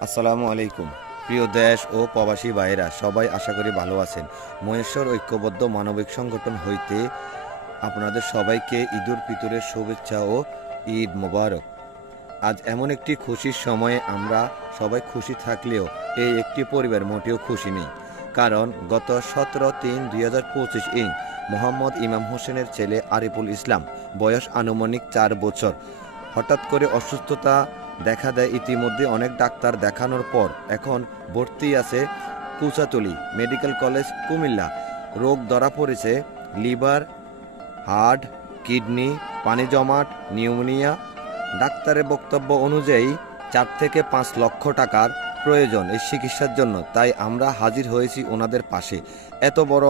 আসসালামু আলাইকুম। প্রিয় দেশ ও প্রবাসী ভাইয়েরা, সবাই আশা করি ভালো আছেন। মহেশ্বর ঐক্যবদ্ধ মানবিক সংগঠন হইতে আপনাদের সবাইকে ঈদুল ফিতরের শুভেচ্ছা ও ঈদ মোবারক। আজ এমন একটি খুশির সময়ে আমরা সবাই খুশি থাকলেও এই একটি পরিবার মোটেও খুশি নেই। কারণ গত 17/3/2025 ইং মোহাম্মদ ইমাম হোসেনের ছেলে আরিফুল ইসলাম, বয়স আনুমানিক 4 বছর, হঠাৎ করে অসুস্থতা দেখা দেয়। ইতিমধ্যে অনেক ডাক্তার দেখানোর পর এখন ভর্তি আছে কুচাতলি মেডিকেল কলেজ কুমিল্লা। রোগ ধরা পড়েছে লিভার, হার্ট, কিডনি, পানি জমাট, নিউমোনিয়া। ডাক্তারের বক্তব্য অনুযায়ী 4 থেকে 5 লক্ষ টাকার প্রয়োজন এই চিকিৎসার জন্য। তাই আমরা হাজির হয়েছি ওনাদের পাশে। এত বড়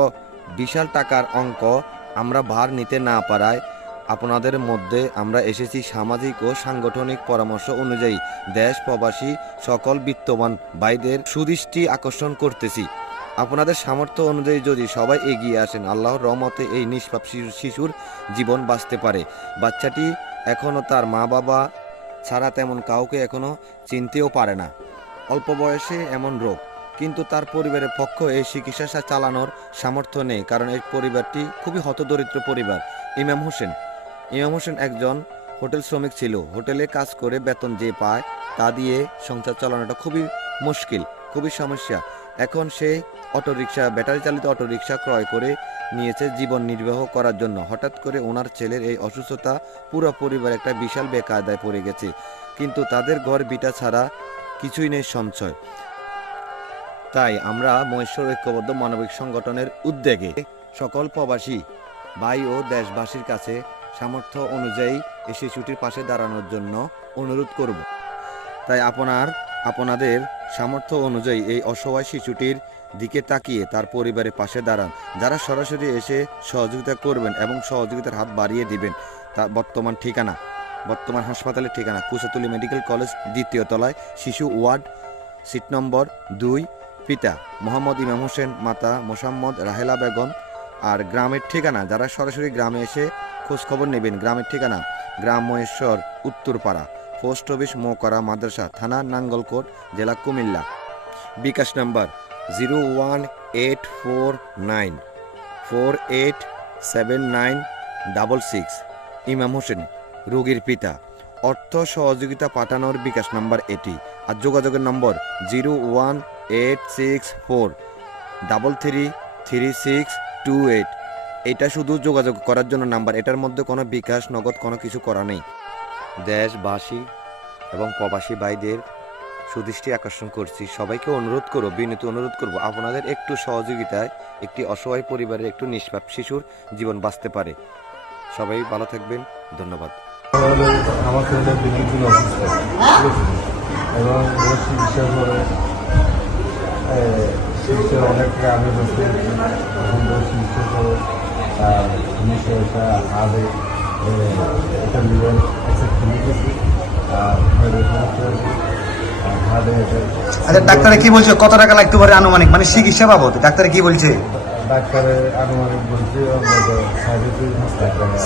বিশাল টাকার অঙ্ক আমরা ভার নিতে না পারায় আপনাদের মধ্যে আমরা এসেছি সামাজিক ও সাংগঠনিক পরামর্শ অনুযায়ী দেশ প্রবাসী সকল বিত্তবান ভাইদের সুদৃষ্টি আকর্ষণ করতেছি। আপনাদের সামর্থ্য অনুযায়ী যদি সবাই এগিয়ে আসেন, আল্লাহর রহমতে এই নিষ্পাপ শিশুর জীবন বাঁচতে পারে। বাচ্চাটি এখনও তার মা বাবা ছাড়া তেমন কাউকে এখনও চিনতেও পারে না। অল্প বয়সে এমন রোগ, কিন্তু তার পরিবারের পক্ষ এই চিকিৎসা চালানোর সামর্থ্য নেই। কারণ এই পরিবারটি খুবই হতদরিদ্র পরিবার। ইমাম হোসেন একজন হোটেল শ্রমিক ছিল। হোটেলে কাজ করে বেতন যে পায় তা দিয়ে সংসার চালানোটা খুবই মুশকিল, খুবই সমস্যা। এখন সেই ব্যাটারি চালিত অটোরিকশা ক্রয় করে নিয়েছে জীবন নির্বাহ করার জন্য। হঠাৎ করে ওনার ছেলের এই অসুস্থতা পুরো পরিবার একটা বিশাল বেকায়দায় পড়ে গেছে। কিন্তু তাদের ঘর বিটা ছাড়া কিছুই নেই সঞ্চয়। তাই আমরা মহেশ্বর ঐক্যবদ্ধ মানবিক সংগঠনের উদ্যোগে সকল প্রবাসী ভাই ও দেশবাসীর কাছে সামর্থ্য অনুযায়ী এই শিশুটির পাশে দাঁড়ানোর জন্য অনুরোধ করব। তাই আপনাদের সামর্থ্য অনুযায়ী এই অসহায় শিশুটির দিকে তাকিয়ে তার পরিবারের পাশে দাঁড়ান। যারা সরাসরি এসে সহযোগিতা করবেন এবং সহযোগিতার হাত বাড়িয়ে দিবেন। তার বর্তমান হাসপাতালের ঠিকানা কুচাতলি মেডিকেল কলেজ 2য় তলায়, শিশু ওয়ার্ড, সিট নম্বর 2, পিতা মোহাম্মদ ইমাম হোসেন, মাতা মোসাম্মদ রাহেলা বেগম। আর গ্রামের ঠিকানা, যারা সরাসরি গ্রামে এসে খোঁজ খবর নেবেন, গ্রামের ঠিকানা গ্রাম মহেশ্বর, উত্তরপাড়া, পোস্ট অফিস মোকরা মাদ্রাসা, থানা নাঙ্গলকোট, জেলা কুমিল্লা। বিকাশ নাম্বার 01849487966। ইমাম হোসেন রোগীর পিতা। অর্থ সহযোগিতা পাঠানোর বিকাশ নাম্বার এটি। আর যোগাযোগের নম্বর 01864333628। এটা শুধু যোগাযোগ করার জন্য নাম্বার, এটার মধ্যে কোনো বিকাশ, নগদ কোনো কিছু করা নেই। দেশবাসী এবং প্রবাসী ভাইদের সুদৃষ্টি আকর্ষণ করছি। সবাইকে বিনীত অনুরোধ করব, আপনাদের একটু সহযোগিতায় একটি অসহায় পরিবারের একটু নিষ্পাপ শিশুর জীবন বাঁচতে পারে। সবাই ভালো থাকবেন, ধন্যবাদ। আমার ছেলে দীর্ঘদিন অসুস্থ, এবং চিকিৎসা করে চিকিৎসা অনেক টাকা আমি বসে এখন চিকিৎসা করে হাড়ে একটা লিভার অ্যাক্সেপ্ট করে গেছি। আচ্ছা, ডাক্তারে কি বলছে কত টাকা লাগতে পারে আনুমানিক, মানে চিকিৎসা বাবদ ডাক্তারে কি বলছে? ডাক্তারে আনুমানিক বলছে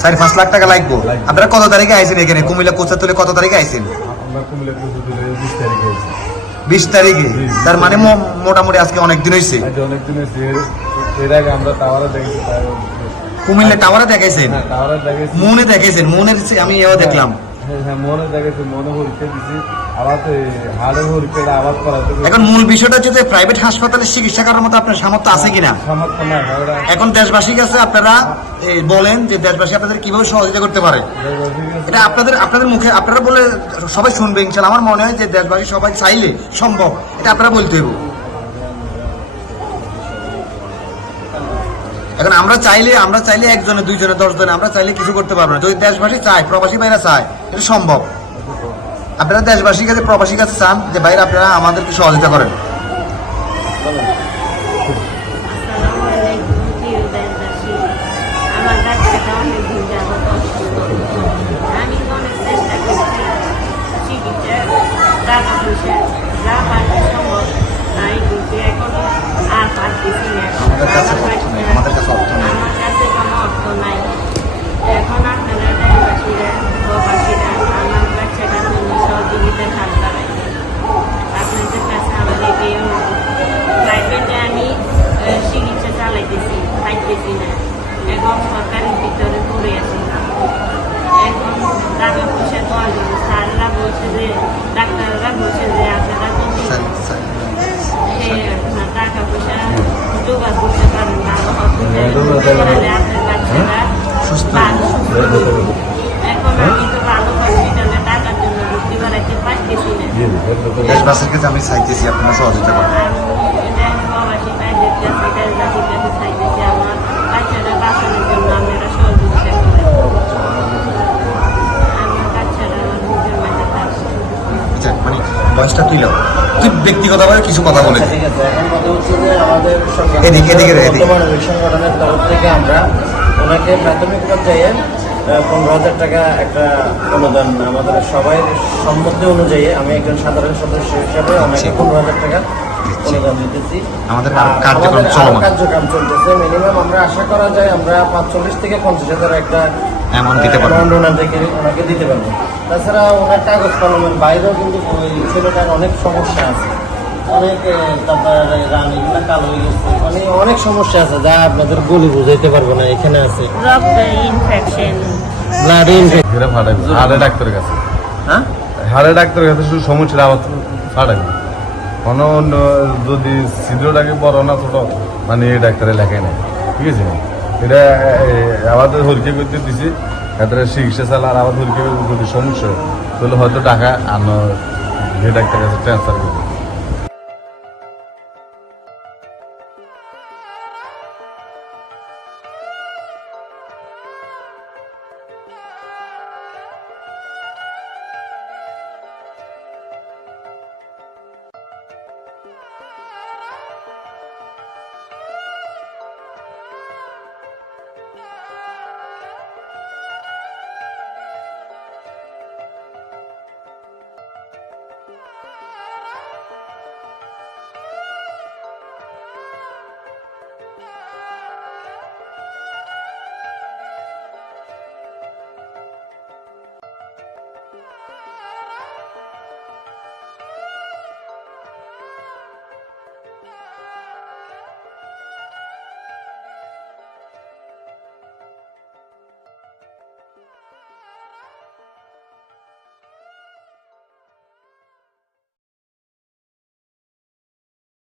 4-5 লাখ টাকা লাগবে। আপনারা কত তারিখে আইছেন এখানে কুমিল্লা কোচাতলে? কত তারিখে আইছেন? আমরা কুমিল্লা কোচাতলে 20 তারিখে আইছি। 20 তারিখে? তার মানে মোটামুটি আজকে অনেকদিন হয়েছে। অনেকদিন হয়েছে। এর আগে আমরা টাওয়ারে দেখেছি, কুমিল্লা টাওয়ারে দেখাইছেন, টাওয়ারে দেখেছি, মনে দেখাইছেন, মনের আমি এও দেখলাম। হ্যাঁ, মনে দেখেছি, মনে পরীক্ষা দিছি, আবার হাড়ের পরীক্ষাটা আবার করাতে। এখন মূল বিষয়টা হচ্ছে যে প্রাইভেট হাসপাতালে চিকিৎসা করার মতো আপনার সামর্থ্য আছে কিনা। সামর্থ্য না। এখন দেশবাসীর কাছে আপনারা বলেন যে দেশবাসী আপনাদের কিভাবে সহযোগিতা করতে পারে। এটা আপনাদের মুখে আপনারা বলে সবাই শুনবে ইনশাআল্লাহ। আমার মনে হয় যে দেশবাসী সবাই চাইলে সম্ভব, এটা আপনারা বলতে হবে। এখন আমরা চাইলে একজনে, দুইজনে, 10 জনে আমরা চাইলে কিছু করতে পারবো না। যদি দেশবাসী চায়, প্রবাসী ভাইরা চায়, এটা সম্ভব। আপনারা দেশবাসীর কাছে, প্রবাসীর কাছে চান যে ভাইরা আপনারা আমাদেরকে সহযোগিতা করেন। আমার কাছে কোনো অর্থ নাই। এখন আপনারা দেশবাসীরা, প্রবাসীরা আমার বাচ্চাটার জন্য সহযোগিতার হাত বাড়াইবেন। আপনাদের দেশবাসীর কাছে আমি চাইতেছি আপনারা সহযোগিতা করেন। আমি প্রবাসী ভাইদের কাছে দেশবাসীর কাছে চাইতেছি আমার বাচ্চাটা বাঁচানোর জন্য আপনারা সহযোগিতা করেন। আমার বাচ্চাটা নিজের মাঝে থাকছে। আচ্ছা, মানে বয়সটা তুই লো, তুই ব্যক্তিগতভাবে কিছু কথা বলে দে। ঠিক আছে, এখন কথা হচ্ছে যে আমাদের এদিকে, এদিকে, এদিকে। মানবিক সংগঠনের তরফ থেকে আমরা ওনাকে প্রাথমিক পর্যায়ে 15,000 টাকা একটা অনুদান আমাদের সবাই সম্মতি অনুযায়ী আমি একজন সাধারণ সদস্য হিসাবে ওনাকে 15,000 টাকা অনুদান দিতেছি। আমাদের আর কার্যক্রম আমাদের আরো চলমান। কার্যক্রম চলতেছে। মিনিমাম আমরা আশা করা যায় আমরা 45 থেকে 50,000 একটা Amount দিতে পারবো। amount ওনাকে দিতে পারবো। তাছাড়া ওনার কাগজ কলমের বাইরেও কিন্তু ওই ছেলেটার অনেক সমস্যা আছে, অনেক তারপর রান এগুলো কালো হয়ে গেছে, মানে অনেক সমস্যা আছে যা আপনাদের বলে বুঝাইতে পারবো না। এখানে আছে রক্ত ইনফেকশন, ব্লাড ইনফেকশন। ঘিরে ফাটাইবে হাড়ে ডাক্তারের কাছে, হ্যাঁ, হাড়ে ডাক্তারের কাছে শুধু সমস্যা আবার ফাটাইবে। কোনো অন্য যদি ছিদ্রটাকে বড় না ছোট, মানে এই ডাক্তারে লেখায় নেই, ঠিক আছে। এটা আমাদের হরিকে করতে দিছি, এদের চিকিৎসা চালা আর আমাদের হরিকে যদি সমস্যা হয় তাহলে হয়তো টাকা আনো যে ডাক্তারের কাছে ট্রান্সফার করবে।